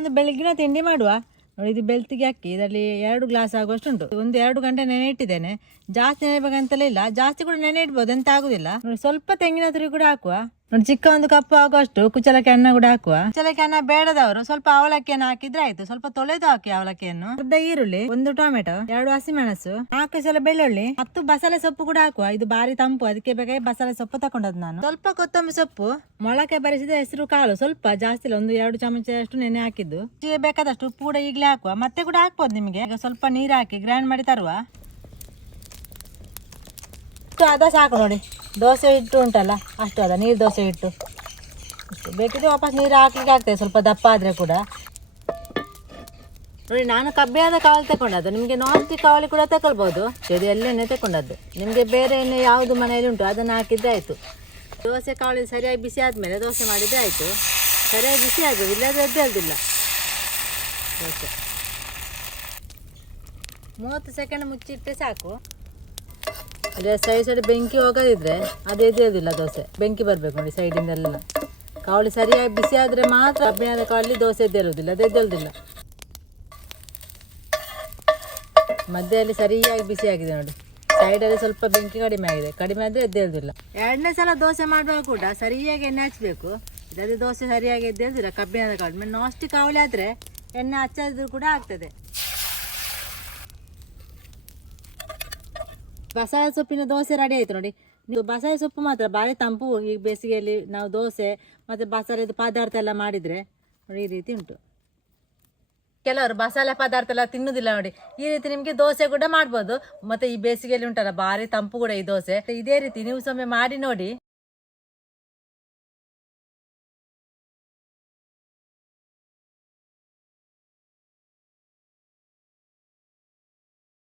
ಒಂದು ಬೆಳಗ್ಗಿನ ತಿಂಡಿ ಮಾಡುವ. ನೋಡಿ, ಇದು ಬೆಳ್ತಿಗೆ ಅಕ್ಕಿ. ಇದರಲ್ಲಿ ಎರಡು ಗ್ಲಾಸ್ ಆಗುವಷ್ಟು ಉಂಟು ಒಂದು ಎರಡು ಗಂಟೆ ನೆನೆ ಇಟ್ಟಿದ್ದೇನೆ ಜಾಸ್ತಿ ನೆನೆಬೇಕಂತಲೇ ಇಲ್ಲ. ಜಾಸ್ತಿ ಕೂಡ ನೆನೆ ಇಡ್ಬೋದು ಎಂತ ಆಗುದಿಲ್ಲ. ನೋಡಿ, ಸ್ವಲ್ಪ ತೆಂಗಿನ ತುರಿ ಕೂಡ ಹಾಕುವ. ನೋಡಿ ಚಿಕ್ಕ ಒಂದು ಕಪ್ಪು ಆಗುವಷ್ಟು ಕುಚಲಕ್ಕಿ ಅನ್ನ ಕೂಡ ಹಾಕುವ. ಕುಚಲಕ್ಕಿ ಅನ್ನ ಬೇಡದವರು ಸ್ವಲ್ಪ ಅವಲಕ್ಕಿಯನ್ನು ಹಾಕಿದ್ರೆ ಆಯ್ತು. ಸ್ವಲ್ಪ ತೊಳೆದು ಹಾಕಿ ಅವಲಕ್ಕಿಯನ್ನು. ಅರ್ಧ ಈರುಳ್ಳಿ, ಒಂದು ಟೊಮೆಟೊ, ಎರಡು ಹಸಿಮೆಣಸು, ನಾಲ್ಕು ಸಲ ಬೆಳ್ಳುಳ್ಳಿ, ಹತ್ತು ಬಸಳೆ ಸೊಪ್ಪು ಕೂಡ ಹಾಕುವ. ಇದು ಬಾರಿ ತಂಪು. ಅದಕ್ಕೆ ಬೇಕಾಗಿ ಬಸಳೆ ಸೊಪ್ಪು ತಕೊಂಡದ್ ನಾನು. ಸ್ವಲ್ಪ ಕೊತ್ತಂಬರಿ ಸೊಪ್ಪು, ಮೊಳಕೆ ಬರಿಸಿದ ಹೆಸರು ಕಾಳು ಸ್ವಲ್ಪ ಜಾಸ್ತಿ ಇಲ್ಲ, ಒಂದು ಎರಡು ಚಮಚ ಅಷ್ಟು ನೆನೆ ಹಾಕಿದ್ದು. ಬೇಕಾದಷ್ಟು ಉಪ್ಪು ಕೂಡ ಈಗಲೇ ಹಾಕುವ. ಮತ್ತೆ ಕೂಡ ಹಾಕ್ಬೋದು ನಿಮಗೆ. ಸ್ವಲ್ಪ ನೀರು ಹಾಕಿ, ಗ್ರೈಂಡ್ ಮಾಡಿ ತರುವ. ಇಷ್ಟು ಅದ ಸಾಕು ನೋಡಿ. ದೋಸೆ ಹಿಟ್ಟು ಉಂಟಲ್ಲ, ಅಷ್ಟು ಅದ ನೀರು ದೋಸೆ ಹಿಟ್ಟು. ಅಷ್ಟು ಬೇಕಿದ್ರೆ ವಾಪಸ್ ನೀರು ಹಾಕ್ಲಿಕ್ಕೆ ಆಗ್ತದೆ, ಸ್ವಲ್ಪ ದಪ್ಪ ಆದರೆ ಕೂಡ. ನೋಡಿ, ನಾನು ಕಬ್ಬಿಯಾದ ಕಾವಲಿ ತಗೊಂಡದ್ದು ನಿಮಗೆ ಸ್ಟಿಕ್ ಕಾವಲಿ ಕೂಡ ತಗೊಳ್ಬೋದು ಇದು ಎಲ್ಲೆಣ್ಣೆ ತಗೊಂಡದ್ದು ನಿಮಗೆ ಬೇರೆ ಎಣ್ಣೆ ಯಾವುದು ಮನೆಯಲ್ಲಿ ಉಂಟು, ಅದನ್ನು ಹಾಕಿದ್ರೆ ಆಯಿತು. ದೋಸೆ ಕಾವಲಿ ಸರಿಯಾಗಿ ಬಿಸಿ ಆದಮೇಲೆ ದೋಸೆ ಮಾಡಿದ್ದೆ ಆಯಿತು. ಸರಿಯಾಗಿ ಬಿಸಿ ಆಗಬೇಕು ಇಲ್ಲದ್ರೆ ಎದ್ದೇಳ್ದಿಲ್ಲ ದೋಸೆ. ಮೂವತ್ತು ಸೆಕೆಂಡ್ ಮುಚ್ಚಿಟ್ಟರೆ ಸಾಕು. ಅದೇ ಸೈಡ್ ಸೈಡ್ ಬೆಂಕಿ ಹೋಗದಿದ್ರೆ ಅದು ಎದೆಯೋದಿಲ್ಲ ದೋಸೆ. ಬೆಂಕಿ ಬರಬೇಕು ನೋಡಿ ಸೈಡಿಂದೆಲ್ಲ ಕಾವಳಿ ಸರಿಯಾಗಿ ಬಿಸಿ ಆದರೆ ಮಾತ್ರ ಅಭಿಯಾನ ಕಾವಳಿ ದೋಸೆ ಎದ್ದೇಳುವುದಿಲ್ಲ ಅದು ಎದ್ದೇಳುವುದಿಲ್ಲ ಮಧ್ಯದಲ್ಲಿ ಸರಿಯಾಗಿ ಬಿಸಿ ಆಗಿದೆ ನೋಡಿ. ಸೈಡಲ್ಲಿ ಸ್ವಲ್ಪ ಬೆಂಕಿ ಕಡಿಮೆ ಆಗಿದೆ. ಕಡಿಮೆ ಆದರೆ ಎದ್ದೇಳುವುದಿಲ್ಲ ಎರಡನೇ ಸಲ ದೋಸೆ ಮಾಡುವಾಗ ಕೂಡ ಸರಿಯಾಗಿ ಎಣ್ಣೆ ಹಚ್ಚಬೇಕು ಇದಾದರೆ ದೋಸೆ ಸರಿಯಾಗಿ ಎದ್ದೇಳುದಿಲ್ಲ ಕಬ್ಬಿಣದ ಕಾವಲಿ ನಾಸ್ಟಿಕ್ ಕಾವಳಿ ಆದರೆ ಎಣ್ಣೆ ಹಚ್ಚಾದ್ರೂ ಕೂಡ ಆಗ್ತದೆ. ಬಸಳೆ ಸೊಪ್ಪಿನ ದೋಸೆ ರೆಡಿ ಆಯ್ತು ನೋಡಿ. ನೀವು ಬಸಾಯ ಸೊಪ್ಪು ಮಾತ್ರ ಭಾರಿ ತಂಪು, ಈ ಬೇಸಿಗೆಯಲ್ಲಿ ನಾವು ದೋಸೆ ಮತ್ತು ಬಸಳೆದು ಪದಾರ್ಥ ಎಲ್ಲ ಮಾಡಿದರೆ ನೋಡಿ ಈ ರೀತಿ ಉಂಟು. ಕೆಲವರು ಬಸಾಲೆ ಪದಾರ್ಥ ಎಲ್ಲ ತಿನ್ನುವುದಿಲ್ಲ ನೋಡಿ. ಈ ರೀತಿ ನಿಮಗೆ ದೋಸೆ ಕೂಡ ಮಾಡ್ಬೋದು. ಮತ್ತು ಈ ಬೇಸಿಗೆಯಲ್ಲಿ ಉಂಟಲ್ಲ ಭಾರಿ ತಂಪು ಕೂಡ ಈ ದೋಸೆ. ಇದೇ ರೀತಿ ನೀವು ಸೊಮ್ಮೆ ಮಾಡಿ ನೋಡಿ.